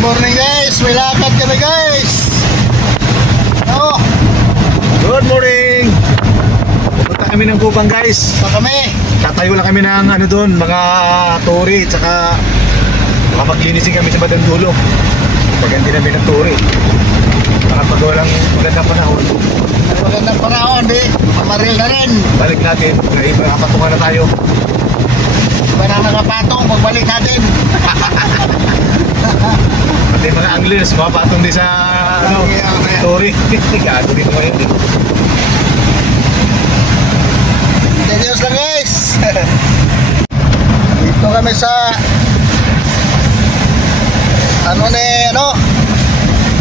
Morning guys, may lakad kami guys. Ano? Good morning. Pupunta kami ng Kupang guys. Ito kami. Tatayo lang kami ng ano doon, mga tori, tsaka maglinisin kami sa bandang dulo. Paganti namin ng tori. Para pag walang magandang panahon. Magandang panahon, di. Mamaril na rin. Balik natin, may makapatungan na tayo. Iba na nakapatong pagbalik natin. Pati mga anglers, mapatong din sa ano, tori. Gato dito ngayon din. Serious lang guys. Dito kami sa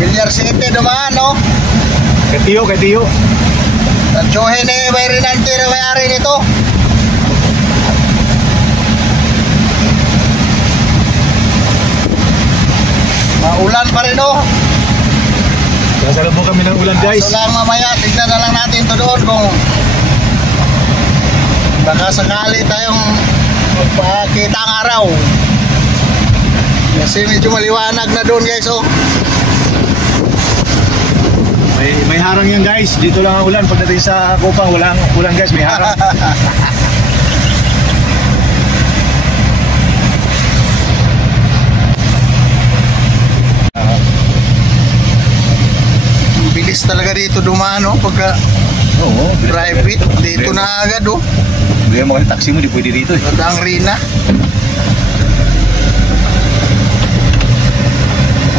Villar City dumaan, no? Kay Tiyo. Tadyohin ni may Rinaldi na may-ari nito. Maulan pa rin, no? Sasalubong kami ng ulan guys. So lang mamaya, tignan na lang natin ito doon kung baka sakali tayong magpakita ang araw. Kasi medyo maliwanag na doon guys, oh. May harang yan guys. Dito lang ang ulan. Pagdating sa Kupang, walang ulan guys, may harang. Bilis talaga dito dumaan, no? Pagka private, dito na agad, oh. Bigyan mo kasi taxi mo, di pwede dito eh. Ang Rina.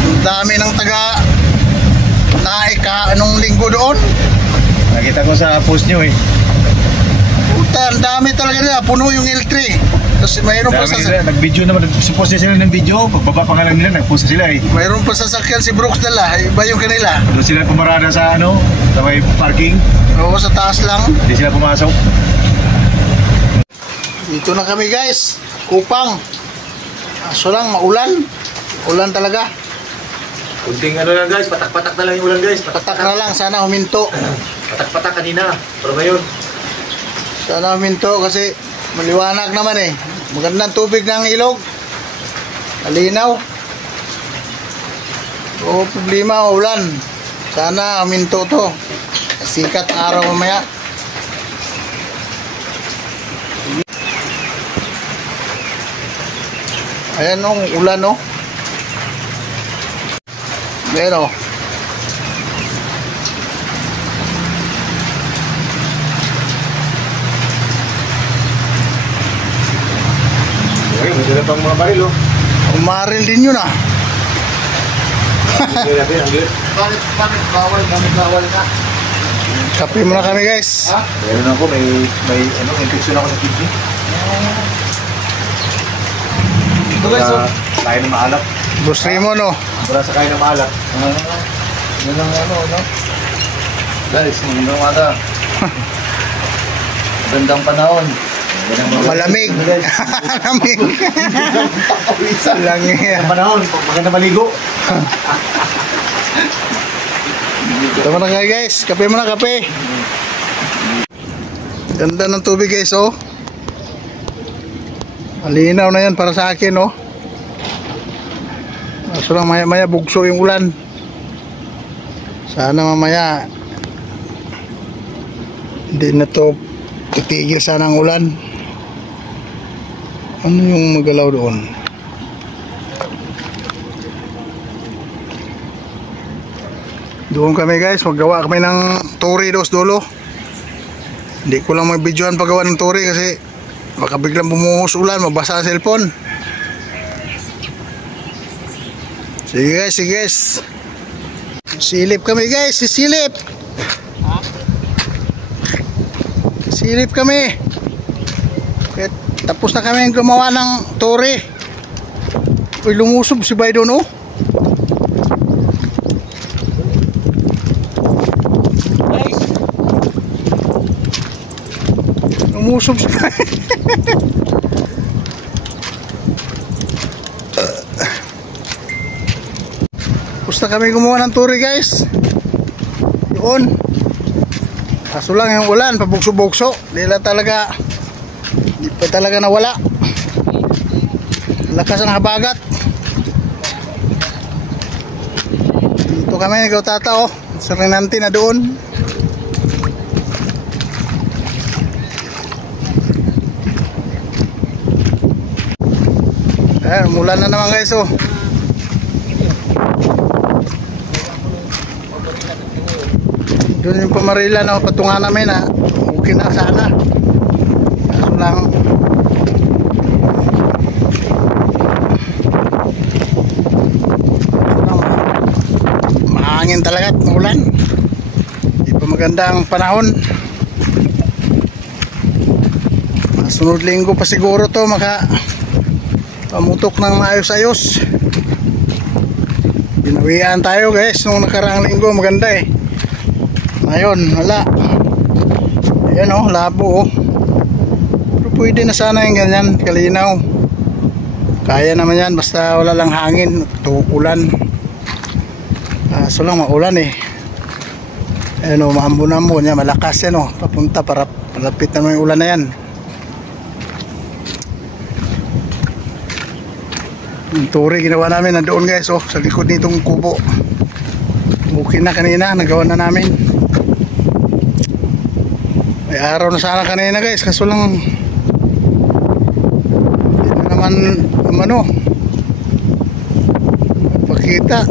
Ang dami ng taga Naika anong linggo doon. Nakita ko sa post nyo eh. Puta, ang dami talaga nila. Puno yung L3. Tapos mayroon pa nag-video naman, nag-post sila ng video. Pagbaba pa nga lang nila, nag-post sila eh. Mayroon pa sasakyan si Brooks dala. Iba yung kanila. Doon sila pumarada sa ano, sa may parking. Oo, sa taas lang. Hindi sila pumasok. Dito na kami guys. Kupang. Aso lang, maulan. Ulan talaga. Kunting ano lang guys, patak-patak na lang yung ulan guys. Patak na lang, sana huminto. Patak-patak kanina, pero ngayon Sana huminto kasi maliwanag naman eh. Magandang tubig ng ilog. Malinaw. Oo, problema, ulan. Sana huminto to. Sikat araw mamaya. Ayan o, ulan o. Ayan o. okay, may dala pang mga baril oh. Umaril din yun ah. Bakit bawal? Bakit bawal na? Kape muna kami guys. Ha? Meron ako, may infection ako sa kidney. Kain ng maalat. Boss Raymond oh. Wala sa kain ng maalat. Yun ang ano, no? Guys, magandang umaga. Magandang panahon. Malamig. Malamig. Lang yan. Ang panahon, maganda maligo. Tama na kayo guys. Kape muna, kape. Ganda ng tubig guys, oh. Malinaw na yan para sa akin, oh. So lang maya bugso yung ulan. Sana mamaya hindi na to titigil sana ang ulan. Ano yung magalaw doon? Doon kami guys, maggawa kami ng tori dos dulo. Hindi ko lang mag-videoan paggawa ng tori kasi baka biglang bumuhos ulan, mabasa ang cellphone. Sige guys, sige guys. Silip kami guys, sisilip. Silip kami. Tapos na kami gumawa ng tori. Uy, lumusob si Baydon oh. Lumusob si Baydon. Tapos na kami gumawa ng tori guys. Yun. Kaso lang yung ulan, pabugso-bugso. Di pa talaga nawala. Lakas ng habagat. kami, ikaw tata, oh. Sa Renante na doon. Mulan na naman guys, oh. Doon yung Pamarila na patungan namin, ha. Okay na sana. Kaso lang mahangin talaga at maulan. Hindi pa maganda ang panahon. Sunod linggo pa siguro to pamutok ng maayos-ayos. Binawian tayo guys nung nakaraang linggo, maganda eh. Ngayon wala. Ayan oh, labo oh. Pero pwede na sana yung ganyan, kalinaw. Kaya naman yan, basta wala lang hangin, ulan. So lang maulan eh. Ayan o, maambon-ambon yan, malakas yan o. Papunta para palapit naman yung ulan na yan. Yung turi ginawa namin nandoon guys o, sa likod nitong kubo. Okay na kanina, nagawa na namin. May araw na sana kanina guys, kaso lang hindi na naman pakita.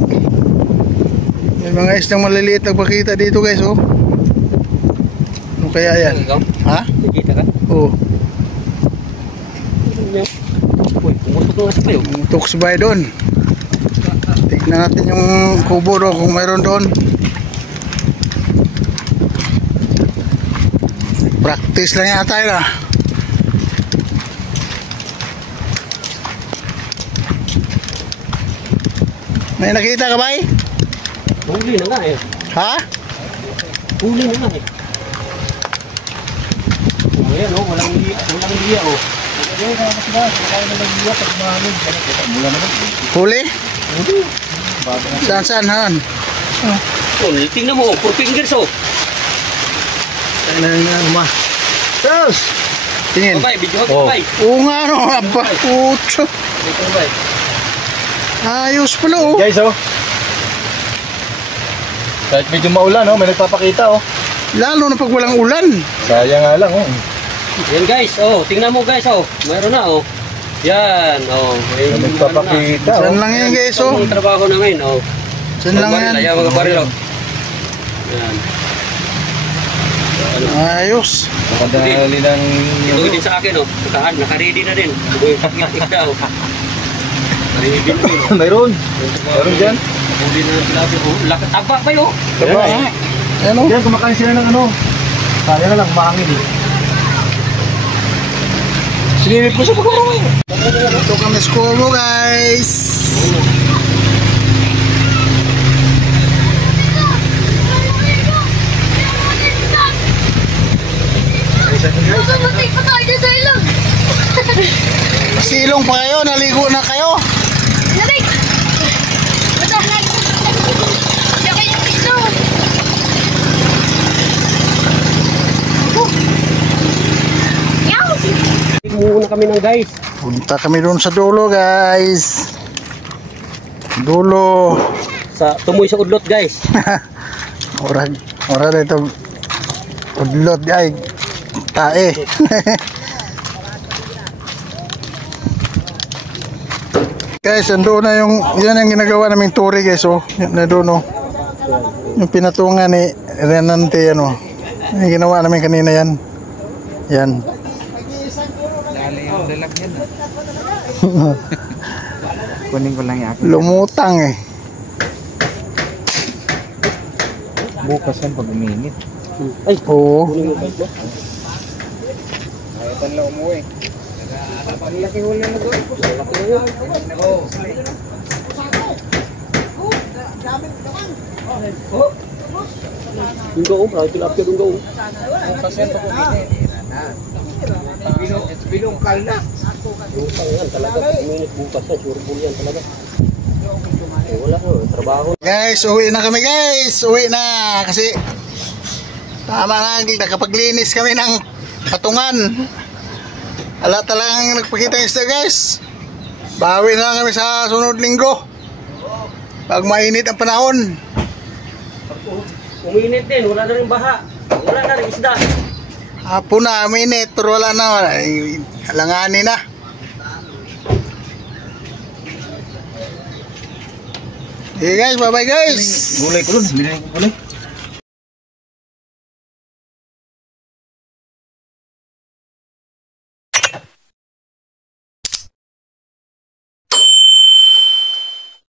May mga isdang maliliit nagpakita dito guys, oh. Ano kaya yan? Ha? Nakita ka? Oo. Uy, pumutok na sa kayo. Pumutok si Bay doon. Tignan natin yung kubo doon kung mayroon doon. Practice lang yata yun, ah. May nakita ka, Bay? Huli na nga eh. Ha? Huli na nga eh. Ayan oh, walang liya oh. Huli? Saan? Han? Oh, tingnan mo oh, 4 fingers oh. Tos! Tingin. Babay, video ko babay. Oo nga no, aba, puto. Babay. Ayos pala oh. Guys, oh. Kahit medyo maulan, oh, may nagpapakita, oh. Lalo na pag walang ulan. Sayang nga lang, oh. Yan guys, oh, tingnan mo guys oh. Mayroon na oh. Yan, oh. May nagpapakita, oh. Saan lang yan guys, oh? Ang trabaho namin, oh. Saan lang yan? Ayan, mga baril, oh. Yan. Ayos. Nakadali ng... Ito din sa akin, oh. Naka-ready na din. Ito yung pakita, oh. Naka-ready na din. Mayroon dyan. Huli na ng tilapia, oh. Taba pa yun, oh. Taba, Ayan oh. Diyan, kumakain sila ng ano. Sayang lang, mahangin, eh. Sinilip ko sa pagkaroon. Ito kami sa kubo guys. Silong pa kayo, naligo na kayo. Muna kami ng guys. Punta kami doon sa dulo guys. Dulo. Tumoy sa udlot guys. Ora dito. Udlot ay tae. Guys, andoon na yan ang ginagawa naming turi guys, oh. Yan na doon, oh. Yung pinatungan ni Renante yan, oh. Yung ginawa namin kanina yan. Yan. Kunin ko lang yung akin. Lumutang eh. Bukas yan pag uminit. Ay, Oo. kunin mo guys, no? Ayaw lang umuwi. Ang laki huli mo doon. Yung gaong, marami tilapia yung gaong. Bukas yan pag uminit. Binungkal na. Bukas yan talaga, pag uminit bukas yan, surbol yan talaga. Wala no, trabaho. Guys, uwi na kami guys. Uwi na kasi tama na, nakapaglinis kami ng patungan. Ala talagang nagpakita yung isda guys. Bawi na lang kami sa sunod linggo pag mainit ang panahon. Uminit din, wala na rin baha. Wala na rin isda. Hapon na, minute, pero wala na. Alanganin na. Okay guys, bye bye guys. Gulay ko dun, binili ko gulay.